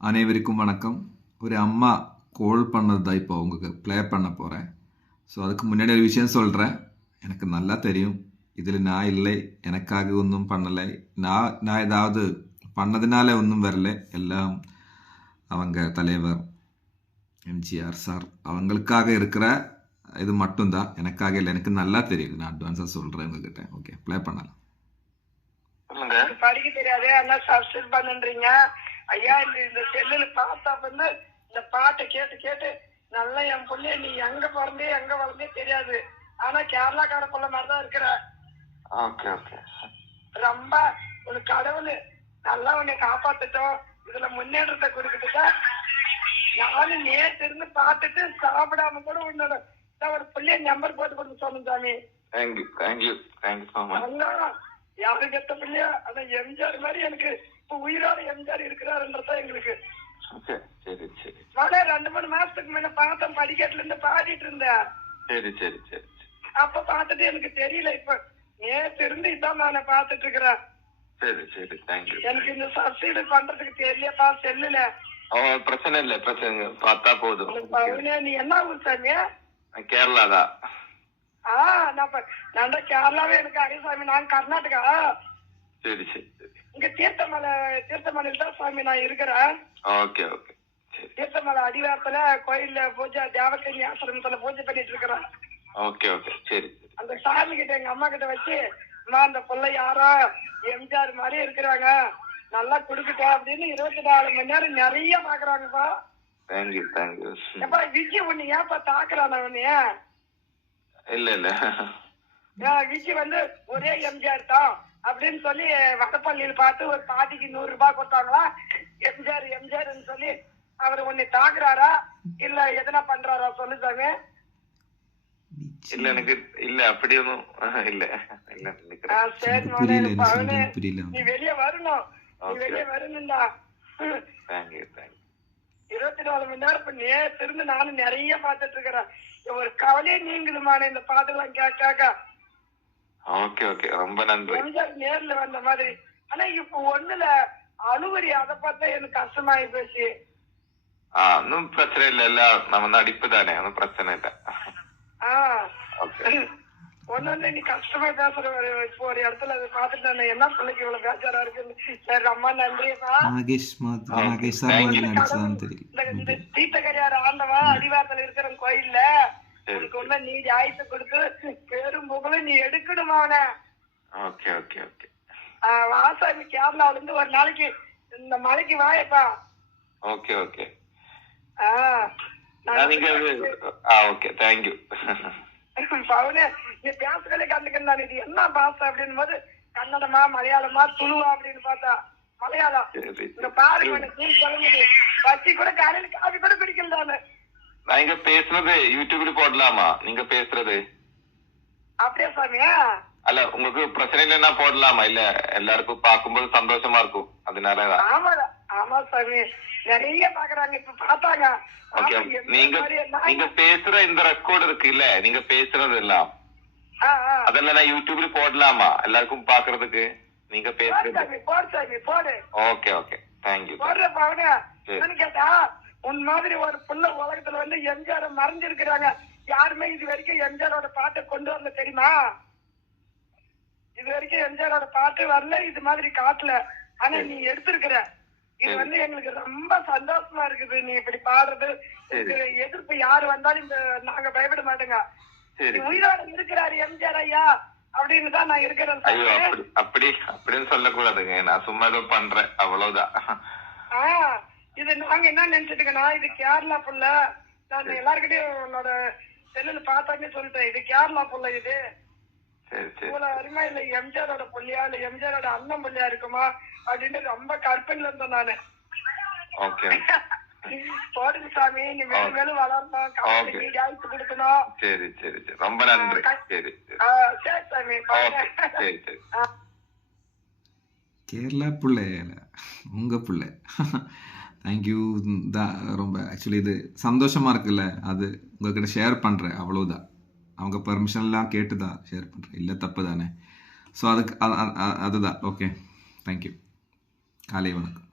அனைவருக்கும் வணக்கம். ஒரு அம்மா கோல் பண்ணது தான் இப்போ உங்களுக்கு ப்ளே பண்ண போகிறேன் ஸோ அதுக்கு முன்னாடி ஒரு விஷயம் சொல்கிறேன் எனக்கு நல்லா தெரியும். இதில் நான் இல்லை. எனக்காக ஒன்றும் பண்ணலை. நான் நான் ஏதாவது பண்ணதுனால ஒன்றும் வரல. எல்லாம் அவங்க தலைவர் எம்ஜிஆர் சார் அவங்களுக்காக இருக்கிற இது மட்டும்தான். எனக்காக இல்லை. எனக்கு நல்லா தெரியும் நான் அட்வான்ஸாக சொல்கிறேன் உங்ககிட்ட ஓகே ப்ளே பண்ணலாம். படிக்க தெரியாது. ஆனா சப்ஸ்டிட் பண்ணுன்றீங்க. ஐயா இந்த இந்த செல்லுல பார்த்தா வந்து இந்த பாட்டை கேட்டு கேட்டு நல்லா என் புள்ளைய நீ எங்க பிறந்தே எங்க வளர்ந்தே தெரியாது. ஆனா கேரளாக்கார புள்ள மாதிரிதான் இருக்கிற. Okay okay. ரொம்ப ஒரு கடவுள் நல்லா உன்னை காப்பாத்துட்டோம். இதுல முன்னேற்றத்தை கொடுத்துட்டா நானும் நேற்று இருந்து பார்த்துட்டு சாப்பிடாம கூட உன்னோட ஒரு பிள்ளைய நம்பர் போட்டு கொடுத்து சொன்னேன் சாமி. Thank you thank you thank you so much நல்லா யாரு கெட்ட பிள்ளையா ஆனா எம்ஜிஆர் மாதிரி எனக்கு இப்ப உயிரோட எம்ஜிஆர் இருக்கிறாருன்றதான் எங்களுக்கு. நானே ரெண்டு மூணு மாசத்துக்கு முன்ன பார்த்தேன் படிக்கட்டுல இருந்து பாடிட்டு இருந்தேன். சரி சரி சரி அப்ப பார்த்துட்டு எனக்கு தெரியல இப்ப நேத்து இருந்து இதான் நான் பார்த்துட்டு இருக்கிறேன். சரி சரி தேங்க்யூ எனக்கு இந்த சப்சிடி பண்றதுக்கு தெரியலப்பா செல்லுல ஓ பிரச்சனை இல்லை பிரச்சனை. பார்த்தா போதும். நீ என்ன ஊர் சாமி கேரளா தான். ஆ நான் கேரளாவே எனக்கு அரிசாமி நான் கர்நாடகா. சரி சரி சரி. இங்க தீர்த்தமலை தீர்த்தமலையில் தான் சாமி நான் இருக்கிறேன். Okay okay. சரி. தீர்த்தமலை அடிவாரத்துல கோயில்ல பூஜை தேவக்கனி ஆசிரமத்துல பூஜை பண்ணிட்டு இருக்கிறேன். Okay okay. சரி அந்த சாமி கிட்ட எங்க அம்மா கிட்ட வச்சு அம்மா அந்த பிள்ளை யாரோ? எம்ஜிஆர் மாதிரி இருக்கிறாங்க. நல்லா குடுக்கட்டும் அப்படின்னு இருபத்தி நாலு மணி நேரம் நிறைய பாக்குறாங்கப்பா. தேங்க்யூ தேங்க்யூ எப்பா விஜய் உன்னை ஏன்ப்பா தாக்குறான உன்னைய? இல்ல இல்ல. விஜய் வந்து ஒரே எம்ஜிஆர் தான் அப்படின்னு சொல்லி வடப்பள்ளியில பார்த்து ஒரு பாட்டிக்கு நூறு ரூபாய் கொடுத்தாங்களா? எம்ஜிஆர் எம்ஜிஆர்னு சொல்லி அவர் உன்னை தாக்குறாரா? இல்ல எதனா பண்றாரா? சொல்லு சாமி. இல்ல எனக்கு இல்ல அப்படி ஒன்றும் இல்ல. இல்ல புரியல, புரியல. நீ வெளியே வரணும். நீ. வெளியே வரணும்டா. தேங்க்யூ தேங்க்யூ இருபத்தி நாலு மணி நேரம் இப்ப நேத்து இருந்து நானும் நிறைய பார்த்துட்டு இருக்கிறேன். ஒரு கவலையே நீங்குதுமான இந்த பாட்டெல்லாம் கேட்காக்க. Okay okay. ரொம்ப நன்றி. நேர்ல வந்த மாதிரி. ஆனா இப்ப ஒண்ணுல அழுவரி அதை பார்த்தா எனக்கு கஷ்டமாயி போச்சு. ஆ ஒன்றும் பிரச்சனை இல்ல. எல்லாம் நம்ம நடிப்பு தானே. ஒன்றும் வந்து நீ கஷ்டமா பேசுற ஒரு இப்போ ஒரு இடத்துல அதை பார்த்துட்டு நான் என்ன பிள்ளைக்கு இவ்வளவு பேச்சாரா இருக்குன்னு. சரி ரொம்ப நன்றிப்பா நாகேஷ். நாகேஷ் இந்த தீர்த்தகரியார் ஆண்டவா அடிவாரத்துல இருக்கிற கோயில்ல. உனக்கு ஒண்ணு நீ ஆயுச கொடுத்து பேரும் புகழும் நீ எடுக்கணும் அவனை? ஓகே ஓகே ஓகே ஆஹ் வாசாமி கேரளாவுல இருந்து ஒரு நாளைக்கு இந்த மலைக்கு வாயப்பா. Okay okay ah okay thank you பவுனே நீ பேசுறதே கண்டுக்கிறேன் நான் இது என்ன பாஷை அப்படின்னு போது கன்னடமா மலையாளமா துளுவா அப்படின்னு பார்த்தா மலையாளம். இந்த பாருங்க பச்சி கூட காலையில காஃபி கூட நான். இங்க பேசுறது யூடியூப்ல போடலாமா? நீங்க பேசுறது. அப்படியே சாமி? அல்ல உங்களுக்கு பிரச்சனை இல்லைன்னா போடலாமா? இல்ல எல்லாருக்கும் பார்க்கும்போது சந்தோஷமா இருக்கும். அதனாலதான். ஆமா ஆமா சாமி. நிறைய பாக்குறாங்க இப்ப பார்த்தாங்க. நீங்க நீங்க பேசுற இந்த ரெக்கார்டு இருக்கு இல்ல நீங்க பேசுறது எல்லாம். அதெல்லாம் நான் யூடியூப்ல போடலாமா? எல்லாருக்கும் பாக்குறதுக்கு நீங்க பேசுறது. போடு சாமி போடு. ஓகே ஓகே தேங்க்யூ போடுற பவுனே. கேட்டா உன் மாதிரி ஒரு புள்ள உலகத்துல வந்து எம்ஜிஆர் மறைஞ்சிருக்கிறாங்க. யாருமே இது வரைக்கும் எம்ஜிஆரோட பாட்டை கொண்டு வரல தெரியுமா? இது வரைக்கும் எம்ஜிஆரோட பாட்டு வரல இது மாதிரி காட்டல. ஆனா நீ எடுத்திருக்கிற. இது. வந்து எங்களுக்கு ரொம்ப சந்தோஷமா இருக்குது. நீ இப்படி பாடுறது. எதிர்ப்பு யாரு வந்தாலும் இந்த நாங்க பயப்பட மாட்டோங்க. உயிரோட இருக்கிறாரு எம்ஜிஆர் ஐயா அப்படின்னு தான் நான் இருக்கிறேன். அப்படி அப்படி அப்படின்னு சொல்லக்கூடாதுங்க. நான் சும்மா ஏதோ பண்றேன். அவ்வளவுதான். இது நாங்க என்ன நினைச்சிட்டுக்கனா இது கேரளா புள்ள. நான் எல்லார்கிட்டயும் உன்னோட செல்லுல பார்த்தாமே சொல்லிட்டேன். இது கேரளா புள்ள இது. இவ்வளவு அருமை இல்ல. எம்ஜிஆரோட புள்ளியா இல்ல? எம்ஜிஆரோட அண்ணன் புள்ளியா இருக்குமா? அப்படின்னு ரொம்ப கற்பனையில இருந்தேன் நானு. சரி சரி சரி. ரொம்ப நன்றி. சரி சரி. ஆ, சரி கேரளா பிள்ளை உங்கள் பிள்ளை. தேங்க்யூ தான் ரொம்ப ஆக்சுவலி இது சந்தோஷமாக இருக்குல்ல? அது உங்கள்கிட்ட ஷேர் பண்ணுறேன் அவ்வளோதான் அவங்க பெர்மிஷன்லாம் கேட்டு தான் ஷேர் பண்ணுறேன் இல்லை தப்பு தானே ஸோ அதுக்கு அது- அது- அதுதான். ஓகே தேங்க்யூ காலை வணக்கம்.